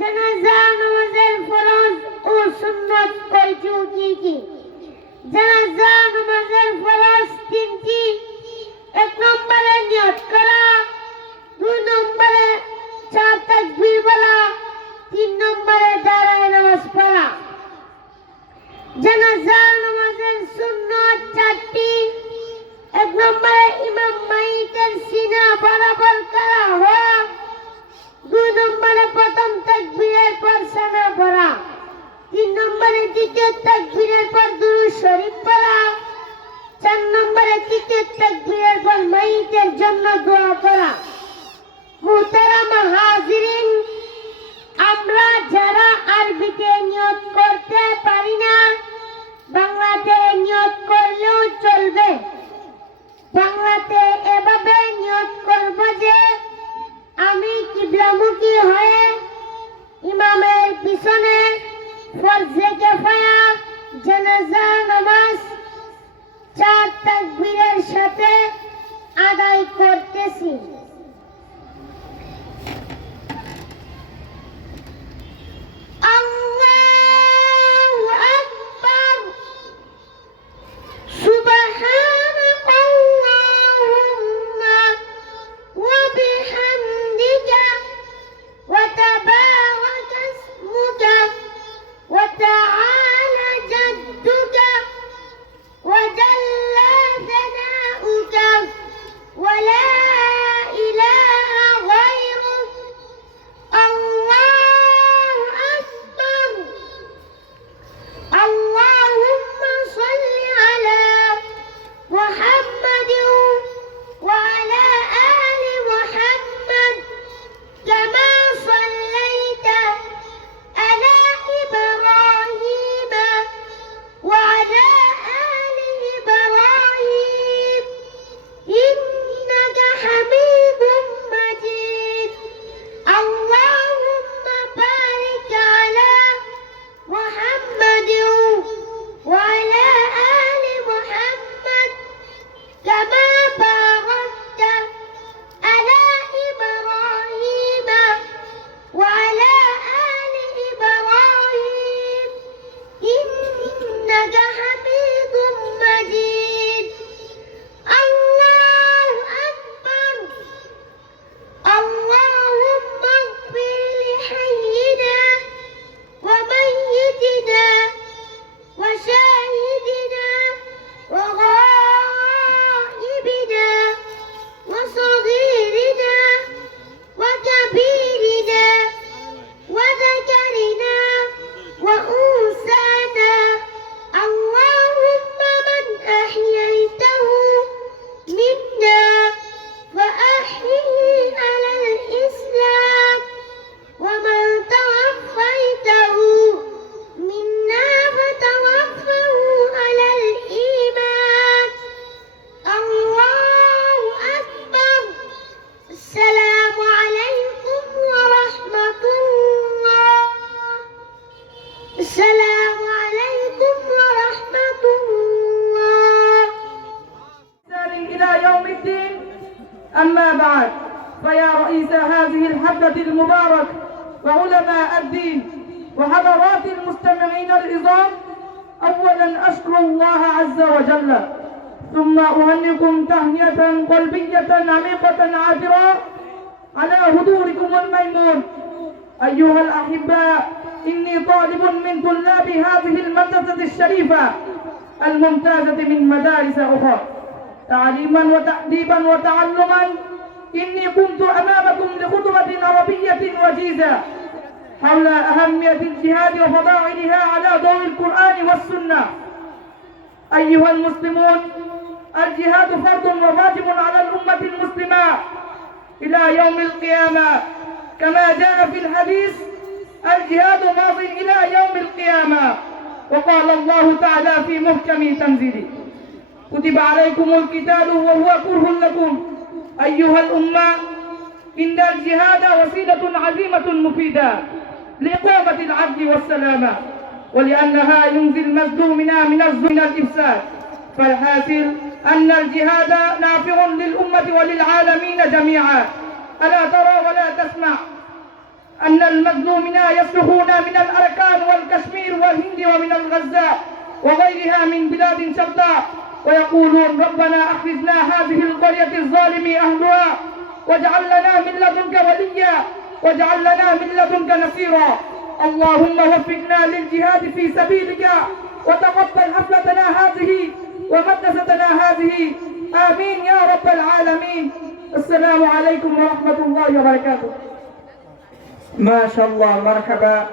জানাজা নামাজের ফরজ ও সুন্নাত কয়টি কি? জানাজা নামাজের ফরজ তিনটি। 1 নম্বরে নিয়ত করা, 2 নম্বরে 4 তাকবীর বলা, 3 নম্বরে দাঁড়ায় নামাজ পড়া। জানাজা নামাজের সুন্নাত 4টি। 1 নম্বরে ইমাম মাইতের সিনা বরাবর করা হওয়া, 2 নম্বরে প্রথম তাকবীরের পর সানা পড়া, 3 নম্বরে দ্বিতীয় তাকবীরের পর দুরূদ শরীফ পড়া, 4 নম্বরে তৃতীয় তাকবীরের পর মাইতের জন্য দোয়া করা। মুহতারামা হাজিরিন, আমরা যারা আরবিতে নিয়ত করতে পারি না, বাংলাতে নিয়ত করলেও চলবে। বাংলাতে এভাবে নিয়ত করব যে আমি কিবলামুখী হয়ে ইমামের পিছনে ফরজে কিফায়া জানাজা নামাজ 4 তাকবীরের সাথে আদায় করতেছি। أما بعد، فيا رئيس هذه الحفلة المبارك وعلماء الدين وحضرات المستمعين العظام، أولا أشكر الله عز وجل، ثم أهنئكم تهنئة قلبية عميقة عاطرة على حضوركم الميمون. أيها الأحباء، إني طالب من طلاب هذه المدرسة الشريفة الممتازة من مدارس أخرى تعليما وتأديبا وتعلما. إني قمت أمامكم لخطبة عربية وجيزة حول أهمية الجهاد وفضائلها على ضوء القرآن والسنة. أيها المسلمون، الجهاد فرض وواجب على الأمة المسلمة إلى يوم القيامة، كما جاء في الحديث: الجهاد ماض إلى يوم القيامة. وقال الله تعالى في محكم تنزيله: كتب عليكم القتال وهو كره لكم. أيها الأمة، إن الجهاد وسيلة عظيمة مفيدة لإقامة العدل والسلامة، ولأنها ينزي المظلومين من الظلم والإفساد. فالحاصل أن الجهاد نافع للأمة وللعالمين جميعا. ألا ترى ولا تسمع أن المظلومين يصرخون من الأركان والكشمير والهند ومن الغزة وغيرها من بلاد شتى ويقولون ربنا أخرجنا هذه القرية الظالم أهلها واجعل لنا من لدنك وليا واجعل لنا من لدنك نصيرا. اللهم وفقنا للجهاد في سبيلك وتقبل حفلتنا هذه ومدرستنا هذه، آمين يا رب العالمين. السلام عليكم ورحمة الله وبركاته. ما شاء الله، مرحبا.